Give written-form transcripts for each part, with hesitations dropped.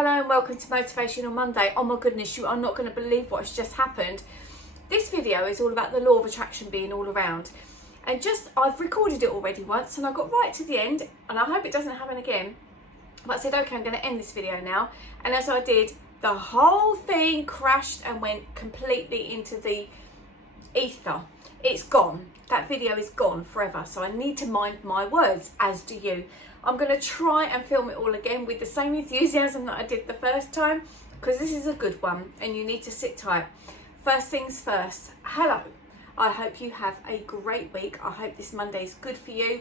Hello and welcome to Motivational Monday. Oh my goodness, you are not going to believe what has just happened. This video is all about the law of attraction being all around. And I've recorded it already once and I got right to the end and I hope it doesn't happen again. But I said, okay, I'm going to end this video now. And as I did, the whole thing crashed and went completely into the ether. It's gone. That video is gone forever. So I need to mind my words, as do you. I'm going to try and film it all again with the same enthusiasm that I did the first time, because this is a good one and you need to sit tight. First things first, hello. I hope you have a great week. I hope this Monday is good for you.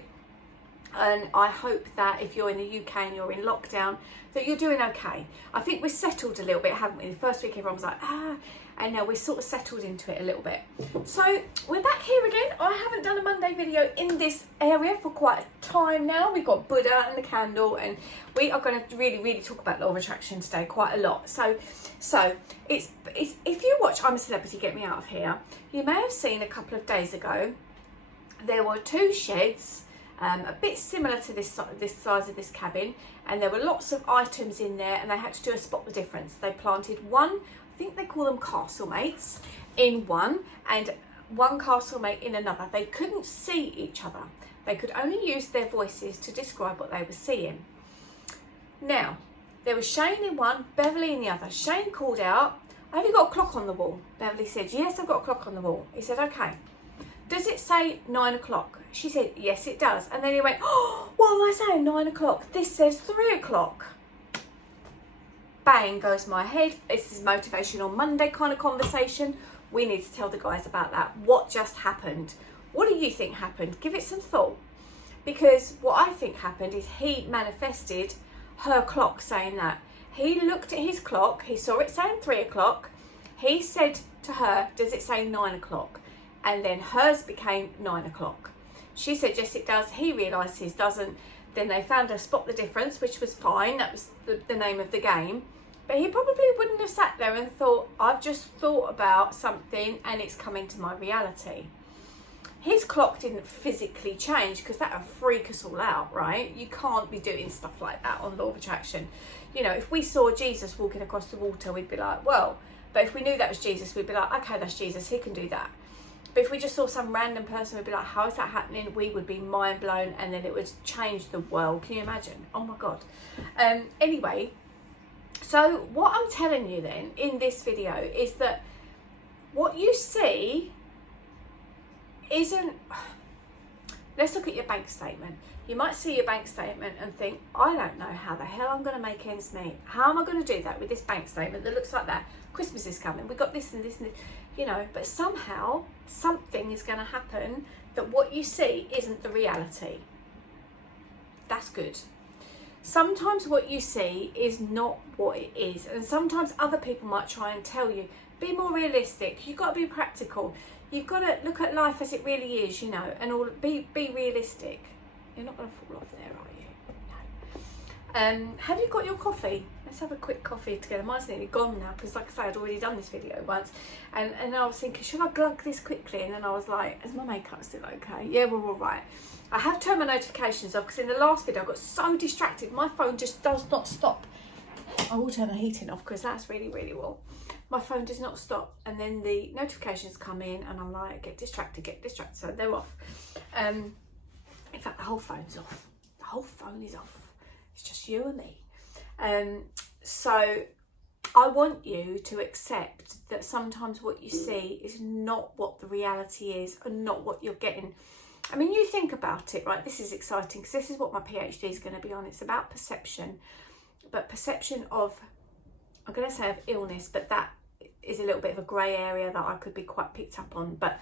And I hope that if you're in the UK and you're in lockdown, that you're doing okay. I think we're settled a little bit, haven't we? The first week everyone was like, and now we're sort of settled into it a little bit. So we're back here again. I haven't done a Monday video in this area for quite a time now. We've got Buddha and the candle, and we are going to really talk about law of attraction today quite a lot. So it's if you watch I'm a Celebrity, Get Me Out of Here, you may have seen a couple of days ago, there were two sheds, a bit similar to this size of this cabin, and there were lots of items in there, and they had to do a spot the difference. They planted one, I think they call them castle mates, in one, and one castle mate in another. They couldn't see each other. They could only use their voices to describe what they were seeing. Now, there was Shane in one, Beverly in the other. Shane called out, "Have you got a clock on the wall?" Beverly said, "Yes, I've got a clock on the wall." He said, "Okay. Does it say 9 o'clock? She said, "Yes, it does." And then he went, "Oh, what am I saying? 9 o'clock. This says 3 o'clock. Bang goes my head. This is Motivational Monday kind of conversation. We need to tell the guys about that. What just happened? What do you think happened? Give it some thought. Because what I think happened is he manifested her clock saying that. He looked at his clock. He saw it saying 3 o'clock. He said to her, "Does it say 9 o'clock?" And then hers became 9 o'clock. She said, "Yes, it does." He realised his doesn't. Then they found her spot the difference, which was fine. That was the name of the game. But he probably wouldn't have sat there and thought, "I've just thought about something and it's come into my reality." His clock didn't physically change, because that would freak us all out, right? You can't be doing stuff like that on law of attraction. You know, if we saw Jesus walking across the water, we'd be like, well, but if we knew that was Jesus, we'd be like, okay, that's Jesus, he can do that. But if we just saw some random person, we'd be like, how is that happening? We would be mind blown, and then it would change the world. Can you imagine? Oh my God. Anyway, so what I'm telling you then in this video is that what you see isn't... Let's look at your bank statement. You might see your bank statement and think, I don't know how the hell I'm going to make ends meet. How am I going to do that with this bank statement that looks like that? Christmas is coming. We've got this and this and this, you know, but somehow something is going to happen that what you see isn't the reality. That's good. Sometimes what you see is not what it is. And sometimes other people might try and tell you, be more realistic. You've got to be practical. You've got to look at life as it really is, you know, and all. Be realistic. You're not going to fall off there, are you? No. Have you got your coffee? Let's have a quick coffee together. Mine's nearly gone now, because like I say, I'd already done this video once. And I was thinking, should I glug this quickly? And then I was like, is my makeup still okay? Yeah, we're all right. I have turned my notifications off, because in the last video I got so distracted. My phone just does not stop. I will turn the heating off, because that's really warm. My phone does not stop, and then the notifications come in and I'm like, get distracted, so they're off. In fact, the whole phone's off. The whole phone is off. It's just you and me. So I want you to accept that sometimes what you see is not what the reality is, and not what you're getting. I mean, you think about it, right? This is exciting, because this is what my PhD is going to be on. It's about perception, but perception of, I'm going to say of illness, but that is a little bit of a grey area that I could be quite picked up on, but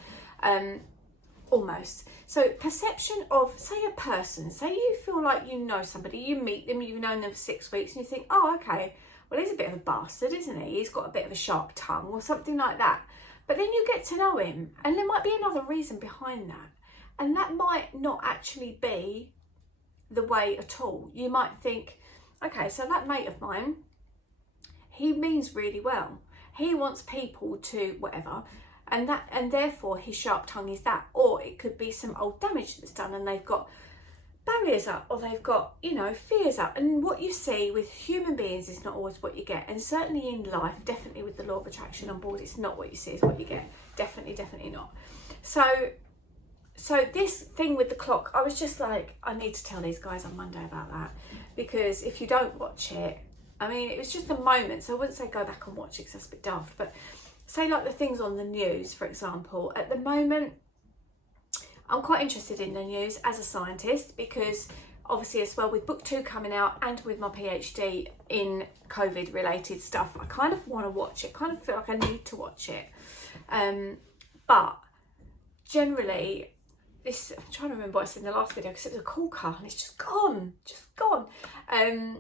almost. So perception of, say, a person, say you feel like you know somebody, you meet them, you've known them for 6 weeks, and you think, oh, okay, well, he's a bit of a bastard, isn't he? He's got a bit of a sharp tongue or something like that. But then you get to know him, and there might be another reason behind that. And that might not actually be the way at all. You might think, okay, so that mate of mine, he means really well. He wants people to whatever, and therefore his sharp tongue is that. Or it could be some old damage that's done, and they've got barriers up, or they've got, you know, fears up. And what you see with human beings is not always what you get. And certainly in life, definitely with the law of attraction on board, it's not what you see is what you get. Definitely not. So this thing with the clock, I was just like, I need to tell these guys on Monday about that, because if you don't watch it, I mean, it was just a moment, so I wouldn't say go back and watch it because that's a bit daft, but say like the things on the news, for example. At the moment, I'm quite interested in the news as a scientist, because obviously as well with book 2 coming out and with my PhD in COVID related stuff, I kind of want to watch it, kind of feel like I need to watch it. But generally, this, I'm trying to remember what I said in the last video, because it was a cool car and it's just gone. And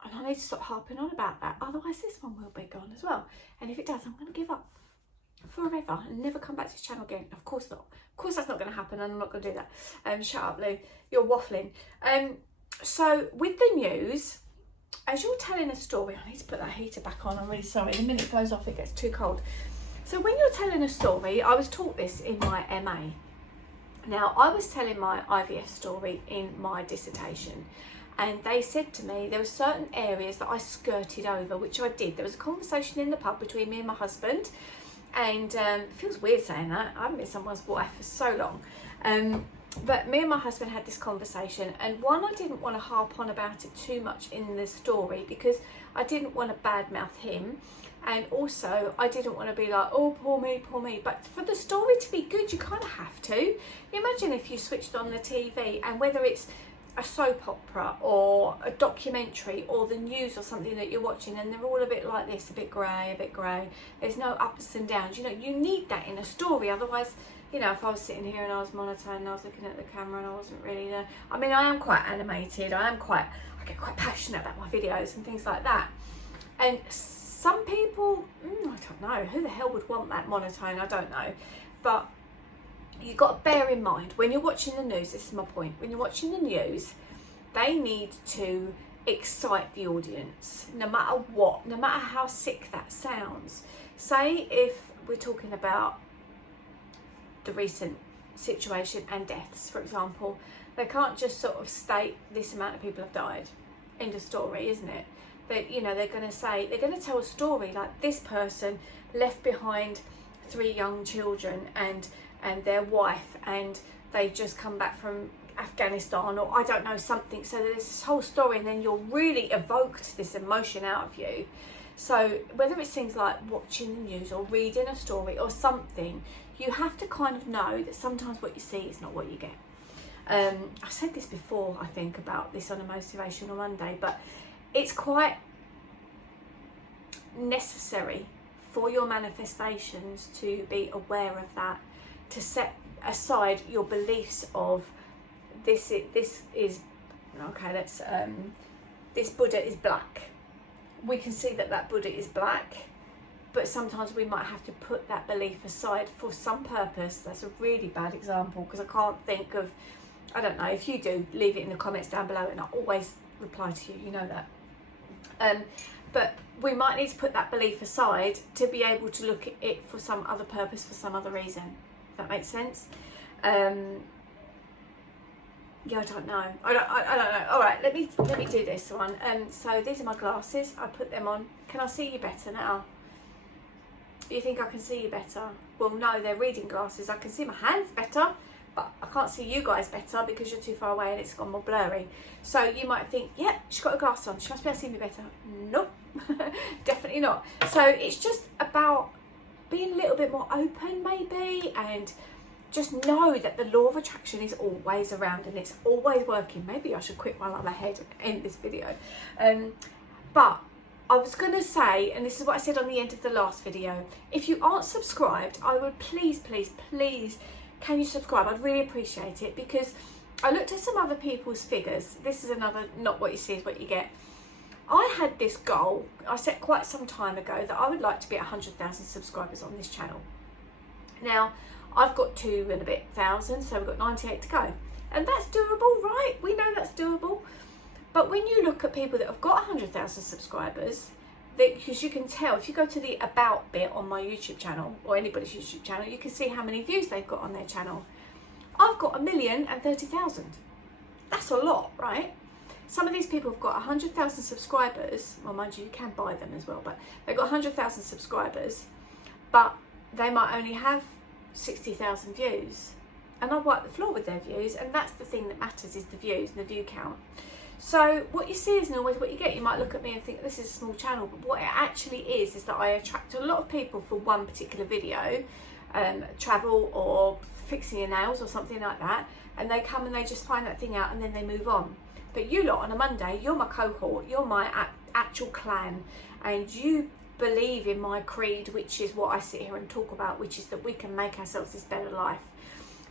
I need to stop harping on about that, otherwise this one will be gone as well. And if it does, I'm going to give up forever and never come back to this channel again. Of course not. Of course that's not going to happen, and I'm not going to do that. Shut up, Lou. You're waffling. So with the news, as you're telling a story, I need to put that heater back on. I'm really sorry. The minute it goes off, it gets too cold. So when you're telling a story, I was taught this in my MA. Now, I was telling my IVF story in my dissertation, and they said to me there were certain areas that I skirted over, which I did. There was a conversation in the pub between me and my husband, and it feels weird saying that. I haven't been someone's wife for so long. But me and my husband had this conversation, and one, I didn't want to harp on about it too much in the story because I didn't want to badmouth him. And also, I didn't want to be like, oh, poor me. But for the story to be good, you kind of have to. Imagine if you switched on the TV, and whether it's a soap opera or a documentary or the news or something that you're watching, and they're all a bit like this, a bit grey. There's no ups and downs. You know, you need that in a story. Otherwise, you know, if I was sitting here and I was monotone and I was looking at the camera and I wasn't really there. I mean, I am quite animated. I get quite passionate about my videos and things like that. And some people, I don't know, who the hell would want that monotone? I don't know. But you've got to bear in mind, when you're watching the news, this is my point, when you're watching the news, they need to excite the audience, no matter what, no matter how sick that sounds. Say if we're talking about the recent situation and deaths, for example, they can't just sort of state this amount of people have died. End of story, isn't it? That, you know, they're going to tell a story like this person left behind 3 young children and their wife, and they've just come back from Afghanistan, or I don't know, something. So there's this whole story, and then you're really evoked this emotion out of you. So whether it's things like watching the news or reading a story or something, you have to kind of know that sometimes what you see is not what you get. I've said this before, I think, about this on a Motivational Monday, but it's quite necessary for your manifestations to be aware of that, to set aside your beliefs of this is okay, let's this Buddha is black. We can see that Buddha is black, but sometimes we might have to put that belief aside for some purpose. That's a really bad example because I can't think of, I don't know. If you do, leave it in the comments down below and I'll always reply to you, you know that. But we might need to put that belief aside to be able to look at it for some other purpose, for some other reason. If that makes sense. Yeah, I don't know. I don't know. All right, let me do this one. So these are my glasses. I put them on. Can I see you better now? You think I can see you better? Well, no, they're reading glasses. I can see my hands better, but I can't see you guys better because you're too far away and it's gone more blurry. So you might think, yeah, she's got a glass on. She must be able to see me better. Nope, definitely not. So it's just about being a little bit more open maybe, and just know that the law of attraction is always around and it's always working. Maybe I should quit while I'm ahead and end this video. But I was going to say, and this is what I said on the end of the last video, if you aren't subscribed, I would please, can you subscribe? I'd really appreciate it, because I looked at some other people's figures. This is another, not what you see is what you get. I had this goal, I set quite some time ago, that I would like to be 100,000 subscribers on this channel. Now, I've got 2 and a bit thousand, so we've got 98 to go. And that's doable, right? We know that's doable. But when you look at people that have got 100,000 subscribers, because you can tell, if you go to the About bit on my YouTube channel, or anybody's YouTube channel, you can see how many views they've got on their channel. I've got 1,030,000. That's a lot, right? Some of these people have got 100,000 subscribers. Well, mind you, you can buy them as well, but they've got 100,000 subscribers, but they might only have 60,000 views. And I wipe the floor with their views, and that's the thing that matters, is the views and the view count. So what you see isn't always what you get. You might look at me and think this is a small channel, but what it actually is that I attract a lot of people for one particular video, travel or fixing your nails or something like that, and they come and they just find that thing out and then they move on. But you lot on a Monday, you're my cohort, you're my actual clan, and you believe in my creed, which is what I sit here and talk about, which is that we can make ourselves this better life.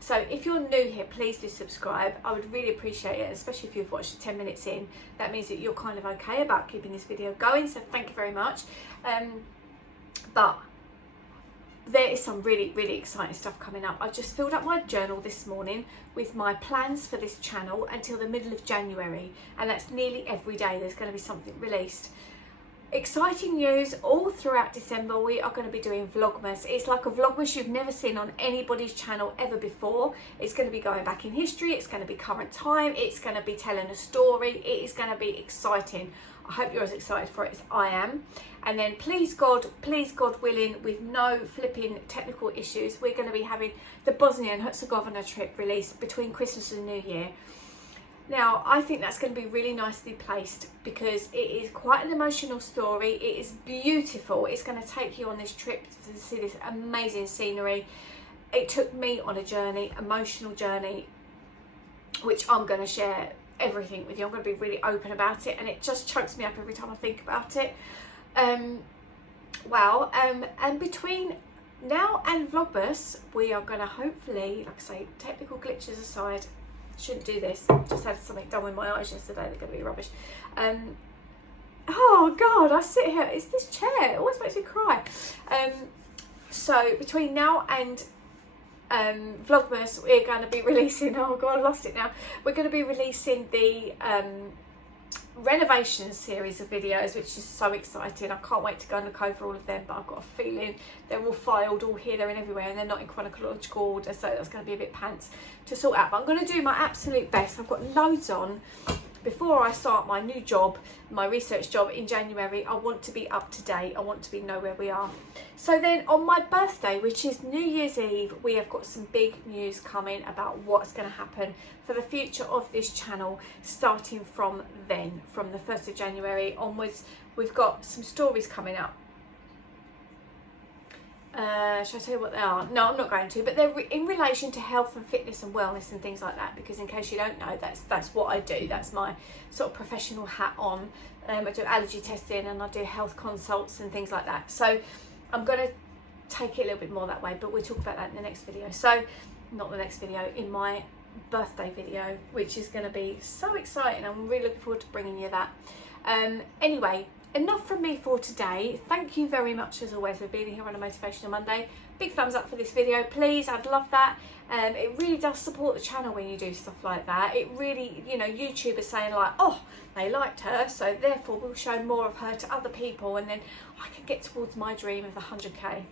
So if you're new here, please do subscribe. I would really appreciate it, especially if you've watched 10 minutes in. That means that you're kind of okay about keeping this video going, so thank you very much. But there is some really, really exciting stuff coming up. I just filled up my journal this morning with my plans for this channel until the middle of January, and that's nearly every day there's going to be something released. Exciting news all throughout December. We are going to be doing Vlogmas. It's like a Vlogmas you've never seen on anybody's channel ever before. It's going to be going back in history. It's going to be current time. It's going to be telling a story. It is going to be exciting. I hope you're as excited for it as I am. And then please God willing, with no flipping technical issues, we're going to be having the Bosnia and Herzegovina trip released between Christmas and New Year. Now, I think that's going to be really nicely placed because it is quite an emotional story. It is beautiful. It's going to take you on this trip to see this amazing scenery. It took me on a journey, emotional journey, which I'm going to share everything with you. I'm going to be really open about it, and it just chokes me up every time I think about it. And between now and Vlogmas, we are going to hopefully, like I say, technical glitches aside, shouldn't do this, just had something done with my eyes yesterday, they're going to be rubbish. Oh God, I sit here, it's this chair, it always makes me cry. So between now and Vlogmas, we're going to be releasing, oh God, I lost it now, we're going to be releasing the renovation series of videos, which is so exciting. I can't wait to go and look over all of them, but I've got a feeling they're all filed, all here, there and everywhere, and they're not in chronological order, so that's going to be a bit pants to sort out, but I'm going to do my absolute best. I've got loads on. Before I start my new job, my research job in January, I want to be up to date. I want to know where we are. So then on my birthday, which is New Year's Eve, we have got some big news coming about what's going to happen for the future of this channel starting from then, from the 1st of January onwards. We've got some stories coming up. Should I tell you what they are? No, I'm not going to, but they're in relation to health and fitness and wellness and things like that, because in case you don't know, that's what I do. That's my sort of professional hat on. I do allergy testing and I do health consults and things like that. So I'm going to take it a little bit more that way, but we'll talk about that in the next video. So not the next video, in my birthday video, which is going to be so exciting. I'm really looking forward to bringing you that. Anyway, enough from me for today. Thank you very much as always for being here on a Motivational Monday. Big thumbs up for this video, please. I'd love that. It really does support the channel when you do stuff like that. It really, you know, YouTube is saying like, oh, they liked her, so therefore we'll show more of her to other people, and then I can get towards my dream of the 100k.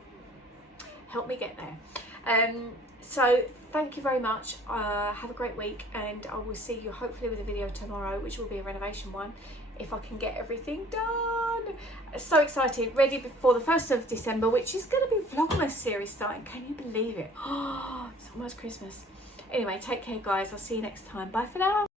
Help me get there. So thank you very much. Have a great week, and I will see you hopefully with a video tomorrow, which will be a renovation one, if I can get everything done. So excited, ready before the 1st of December, which is going to be Vlogmas series starting. Can you believe it? Oh, it's almost Christmas. Anyway, take care guys, I'll see you next time. Bye for now.